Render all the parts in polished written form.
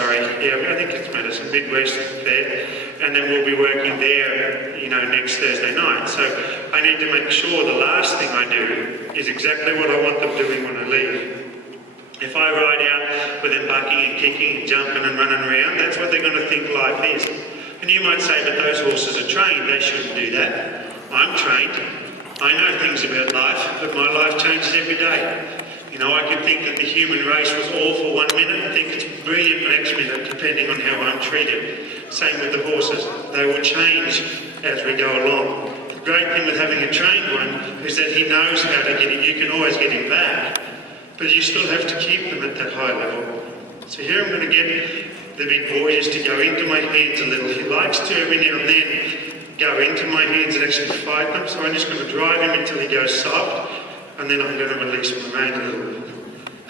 I think it's Madison, Midwest there, and then we'll be working there, next Thursday night. So I need to make sure the last thing I do is exactly what I want them doing when I leave. If I ride out with them bucking and kicking and jumping and running around, that's what they're going to think life is. And you might say, but those horses are trained, they shouldn't do that. I'm trained. I know things about life, but my life changes every day. I can think that the human race was awful one minute and think it's brilliant the next minute, depending on how I'm treated. Same with the horses. They will change as we go along. The great thing with having a trained one is that he knows how to get him. You can always get him back, but you still have to keep them at that high level. So here I'm going to get the big boy just to go into my hands a little. He likes to every now and then go into my hands and actually fight them, so I'm just going to drive him until he goes soft, and then I'm going to release my rein a little bit.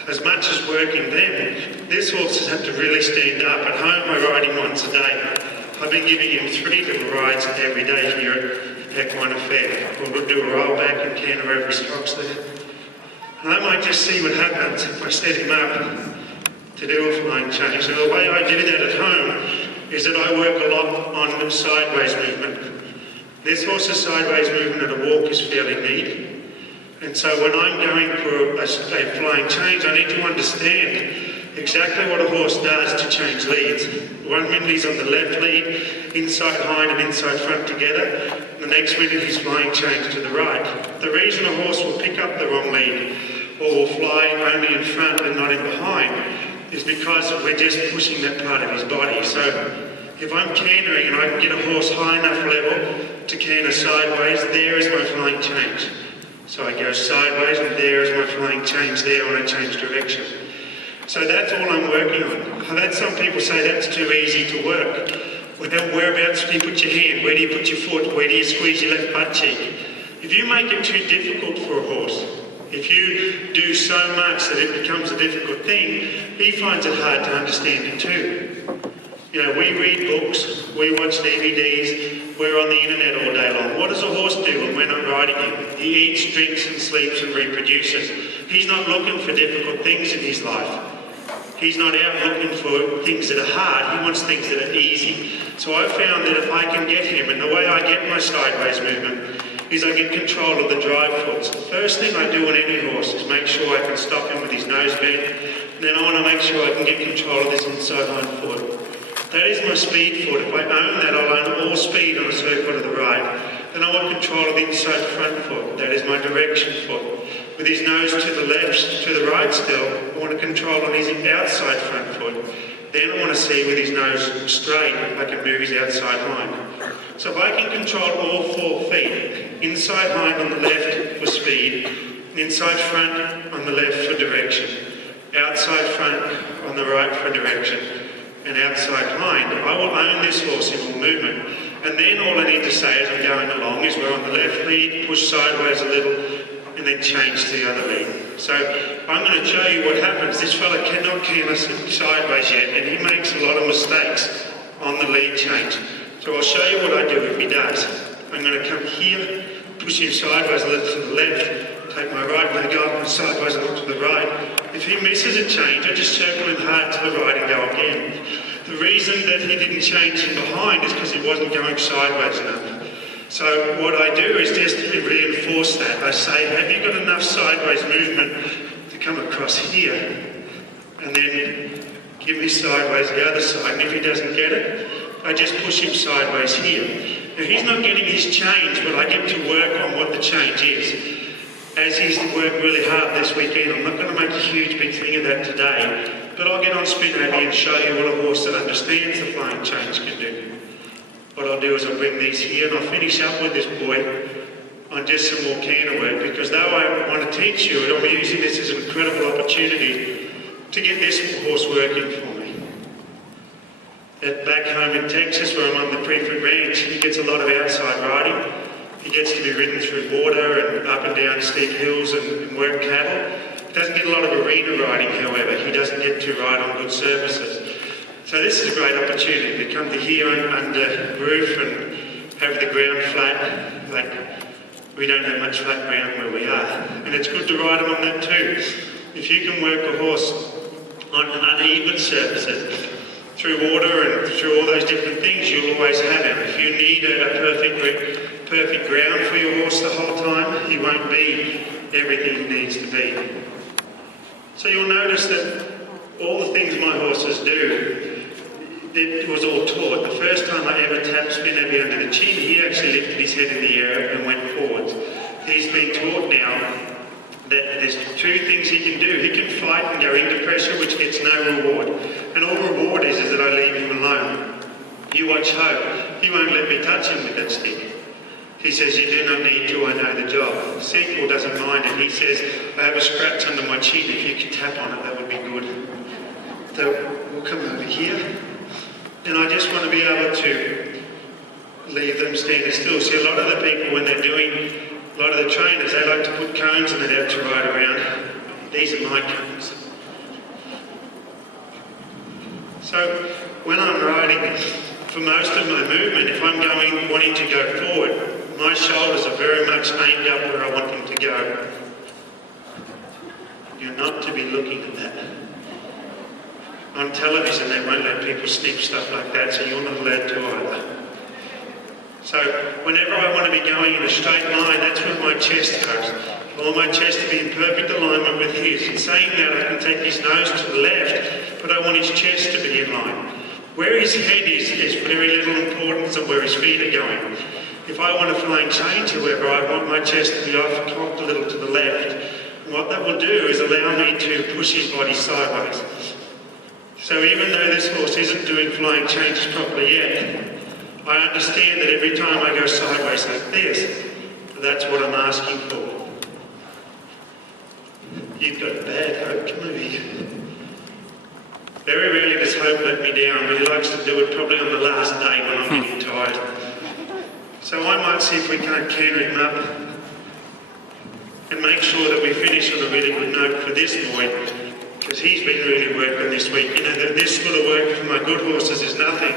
As much as working them, this horse has had to really stand up. At home I ride him once a day. I've been giving him 3 little rides every day here at Equine Affaire. We'll do a roll back and canter over his rocks there. And I might just see what happens if I set him up to do a flying change. So the way I do that at home is that I work a lot on the sideways movement. This horse's sideways movement at a walk is fairly neat. And so when I'm going for a flying change, I need to understand exactly what a horse does to change leads. 1 minute he's on the left lead, inside hind and inside front together. The next minute he's flying change to the right. The reason a horse will pick up the wrong lead or will fly only in front and not in behind is because we're just pushing that part of his body. So if I'm cantering and I can get a horse high enough level to canter sideways, there is my flying change. So I go sideways and there is my flying change there when I change direction. So that's all I'm working on. I've had some people say that's too easy to work. Well, whereabouts do you put your hand? Where do you put your foot? Where do you squeeze your left butt cheek? If you make it too difficult for a horse, if you do so much that it becomes a difficult thing, he finds it hard to understand it too. We read books, we watch DVDs, we're on the internet all day long. What does a horse do when we're not riding him? He eats, drinks and sleeps and reproduces. He's not looking for difficult things in his life. He's not out looking for things that are hard, he wants things that are easy. So I've found that if I can get him, and the way I get my sideways movement is I get control of the drive foot. So the first thing I do on any horse is make sure I can stop him with his nose bent. Then I want to make sure I can get control of this inside hind foot. That is my speed foot. If I own that, I'll own all speed on a circuit of the ride. Then I want control of the inside front foot. That is my direction foot. With his nose to the left, to the right still, I want to control on his outside front foot. Then I want to see with his nose straight if I can move his outside hind. So if I can control all 4 feet, inside hind on the left for speed, inside front on the left for direction, outside front on the right for direction, and outside hind, I will own this horse in all movement. And then all I need to say as I'm going along is we're on the left lead, push sideways a little, and then change to the other lead. So I'm going to show you what happens. This fella cannot canter sideways yet, and he makes a lot of mistakes on the lead change. So I'll show you what I do if he does. I'm going to come here, push him sideways a little to the left, take my right leg up and sideways a little to the right. If he misses a change, I just circle him hard to the right and go again. The reason that he didn't change in behind is because he wasn't going sideways enough. So what I do is just reinforce that. I say, have you got enough sideways movement to come across here? And then give me sideways the other side. And if he doesn't get it, I just push him sideways here. Now he's not getting his change, but I get to work on what the change is. As he's worked really hard this weekend, I'm not going to make a huge big thing of that today, but I'll get on spin over and show you what a horse that understands the flying change can do. What I'll do is I'll bring these here and I'll finish up with this boy on just some more canter work, because though I want to teach you it, I'm using this as an incredible opportunity to get this horse working for me. Back home in Texas, where I'm on the Preferred Ranch, he gets a lot of outside riding. He gets to be ridden through water and up and down steep hills and work cattle. He doesn't get a lot of arena riding, however. He doesn't get to ride on good surfaces. So this is a great opportunity to come to here under roof and have the ground flat. Like, we don't have much flat ground where we are. And it's good to ride him on that too. If you can work a horse on uneven surfaces, through water and through all those different things, you'll always have him. If you need a perfect ground for your horse the whole time, he won't be everything he needs to be. So you'll notice that all the things my horses do, it was all taught. The first time I ever tapped Spinner under the chin, he actually lifted his head in the air and went forwards. He's been taught now that there's two things he can do. He can fight and go into pressure, which gets no reward. And all reward is that I leave him alone. You watch Hope. He won't let me touch him with that stick. He says, you do not need to, I know the job. Sequel doesn't mind it. He says, I have a scratch under my chin. If you could tap on it, that would be good. So we'll come over here. And I just want to be able to leave them standing still. See, a lot of the people, when they're doing, a lot of the trainers, they like to put cones and they're out to ride around. These are my cones. So when I'm riding, for most of my movement, if I'm wanting to go forward, my shoulders are very much aimed up where I want them to go. You're not to be looking at that. On television, they won't let people snip stuff like that, so you're not allowed to either. So whenever I want to be going in a straight line, that's where my chest goes. I want my chest to be in perfect alignment with his. In saying that, I can take his nose to the left, but I want his chest to be in line. Where his head is very little importance of where his feet are going. If I want a flying change, however, I want my chest to be off, cocked a little to the left. And what that will do is allow me to push his body sideways. So even though this horse isn't doing flying changes properly yet, I understand that every time I go sideways like this, that's what I'm asking for. You've got bad Hope, come over here. Very rarely does Hope let me down, but he likes to do it probably on the last day when I'm getting tired. So I might see if we can't canter him up and make sure that we finish on a really good note for this boy, because he's been really working this week. You know, this sort of work for my good horses is nothing,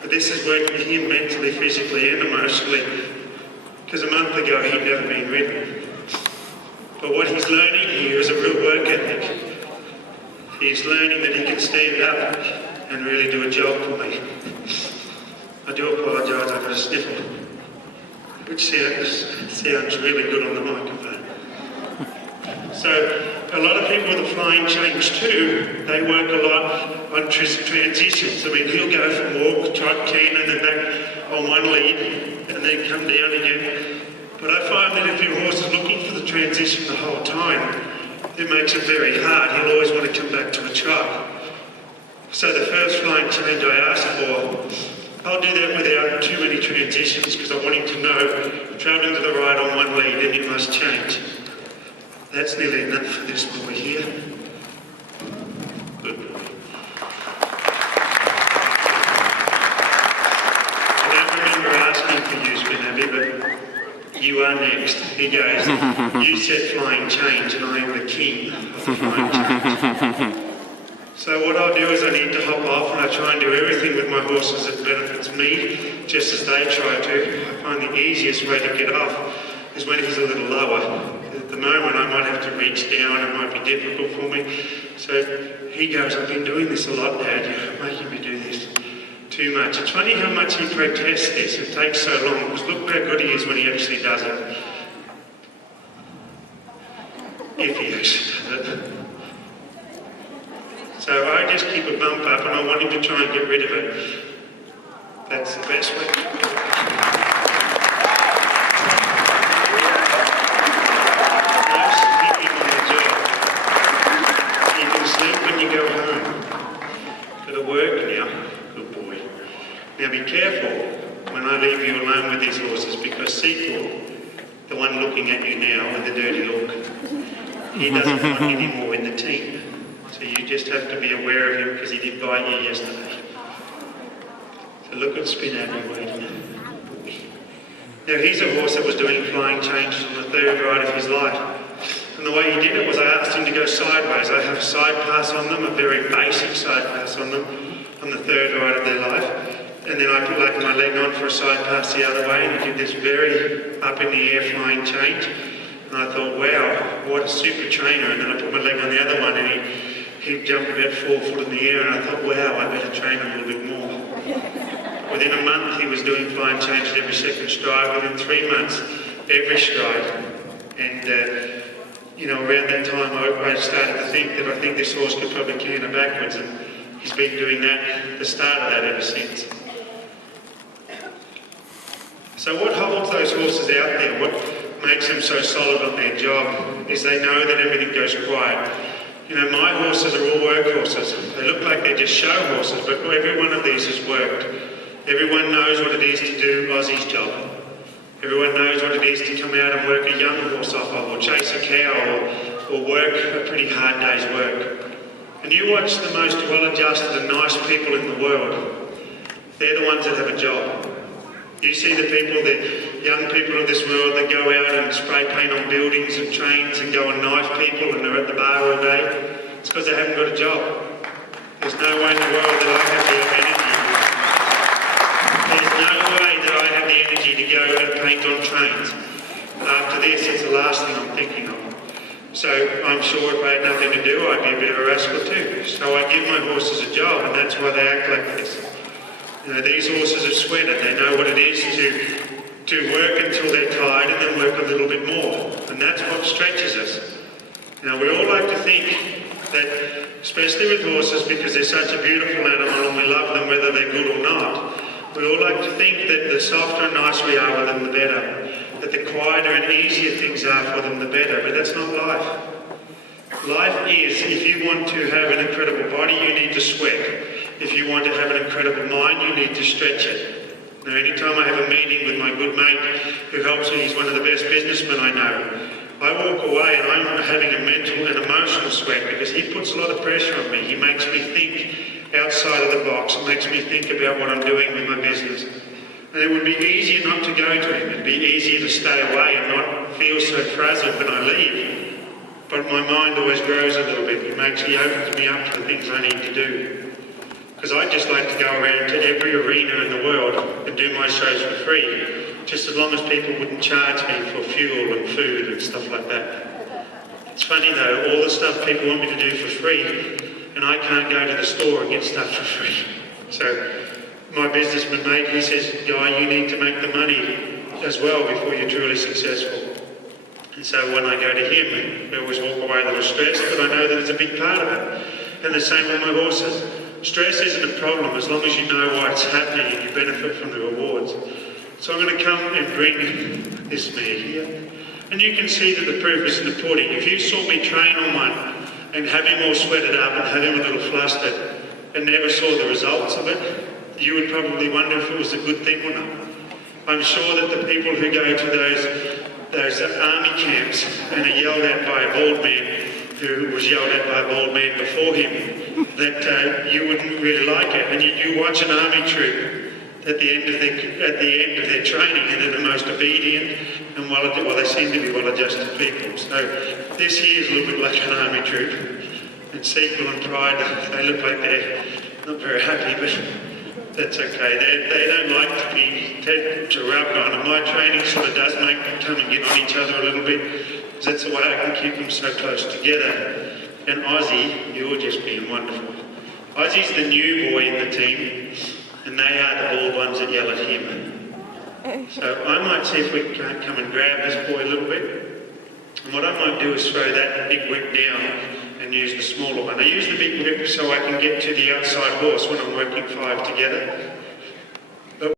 but this has worked for him mentally, physically and emotionally, because a month ago he'd never been ridden. But what he's learning here is a real work ethic. He's learning that he can stand up and really do a job for me. I do apologise, I've got a sniffle, which sounds really good on the microphone. So a lot of people with a flying change too, they work a lot on transitions. I mean, he'll go from walk, trot, canter, and then back on one lead, and then come down again. But I find that if your horse is looking for the transition the whole time, it makes it very hard. He'll always want to come back to a trot. So the first flying change I ask for, I'll do that without too many transitions, because I want him to know, travelling to the right on one lead, then you must change. That's nearly enough for this boy here. Good boy. I don't remember asking for you, Spinabby, but you are next. He goes, you said flying change, and I am the king of the flying change. So what I'll do is I need to hop off, and I try and do everything with my horses that benefits me, just as they try to. I find the easiest way to get off is when he's a little lower. At the moment I might have to reach down, it might be difficult for me. So he goes, I've been doing this a lot, Dad, you're making me do this too much. It's funny how much he protests this, it takes so long, because look how good he is when he actually does it. If he actually does it. So I just keep a bump up and I want him to try and get rid of it. That's the best way to do it. No sleeping on the job. You can sleep when you go home. Got to work now. Good boy. Now be careful when I leave you alone with these horses, because Sequel, the one looking at you now with the dirty look, he doesn't want any more in the team. So you just have to be aware of him, because he did bite you yesterday. So look at Spinabby waiting. Now he's a horse that was doing flying changes on the third ride of his life. And the way he did it was I asked him to go sideways. I have a side pass on them, a very basic side pass on them, on the third ride of their life. And then I put like my leg on for a side pass the other way, and he did this very up in the air flying change. And I thought, wow, what a super trainer. And then I put my leg on the other one, and he'd jump about 4 foot in the air, and I thought, wow, I better train him a little bit more. Within a month, he was doing flying changes every second stride. Within 3 months, every stride. And, around that time, I started to think that I think this horse could probably canter backwards, and he's been doing that, the start of that ever since. So what holds those horses out there, what makes them so solid on their job, is they know that everything goes quiet. My horses are all work horses. They look like they're just show horses, but every one of these has worked. Everyone knows what it is to do Aussie's job. Everyone knows what it is to come out and work a young horse off of, or chase a cow, or work a pretty hard day's work. And you watch the most well-adjusted and nice people in the world. They're the ones that have a job. You see the people, the young people of this world that go out and spray paint on buildings and trains and go and knife people and they're at the bar all day. It's because they haven't got a job. There's no way in the world that I have the energy. There's no way that I have the energy to go and paint on trains. After this, it's the last thing I'm thinking of. So I'm sure if I had nothing to do, I'd be a bit of a rascal too. So I give my horses a job, and that's why they act like this. These horses are sweated. They know what it is to work until they're tired and then work a little bit more. And that's what stretches us. We all like to think that, especially with horses, because they're such a beautiful animal and we love them whether they're good or not, we all like to think that the softer and nicer we are with them, the better. That the quieter and easier things are for them, the better. But that's not life. Life is, if you want to have an incredible body, you need to sweat. If you want to have an incredible mind, you need to stretch it. Now, anytime I have a meeting with my good mate who helps me, he's one of the best businessmen I know, I walk away and I'm having a mental and emotional sweat because he puts a lot of pressure on me. He makes me think outside of the box. It makes me think about what I'm doing with my business. And it would be easier not to go to him. It'd be easier to stay away and not feel so frazzled when I leave. But my mind always grows a little bit. He opens me up to the things I need to do. Because I just like to go around to every arena in the world and do my shows for free, just as long as people wouldn't charge me for fuel and food and stuff like that. It's funny though, all the stuff people want me to do for free, and I can't go to the store and get stuff for free. So my businessman mate, he says, Guy, you need to make the money as well before you're truly successful. And so when I go to him, I always walk away a little stressed, but I know that it's a big part of it. And the same with my horses. Stress isn't a problem as long as you know why it's happening and you benefit from the rewards. So I'm going to come and bring this mare here. And you can see that the proof is in the pudding. If you saw me train on one and have him all sweated up and have him a little flustered and never saw the results of it, you would probably wonder if it was a good thing or not. I'm sure that the people who go to those army camps and are yelled at by a bald man who was yelled at by a bald man before him, that you wouldn't really like it. And yet you watch an army troop at the end of their training, and they're the most obedient and they seem to be well-adjusted people. So this here is a little bit like an army troop. And Sequel and Pride, they look like they're not very happy, but that's okay. They don't like to be rubbed on, and my training sort of does make them come and get on each other a little bit, because that's the way I can keep them so close together. And Aussie, you're just being wonderful. Aussie's the new boy in the team, and they are the bald ones that yell at him. So I might see if we can't come and grab this boy a little bit. And what I might do is throw that big whip down and use the smaller one. I use the big whip so I can get to the outside horse when I'm working 5 together.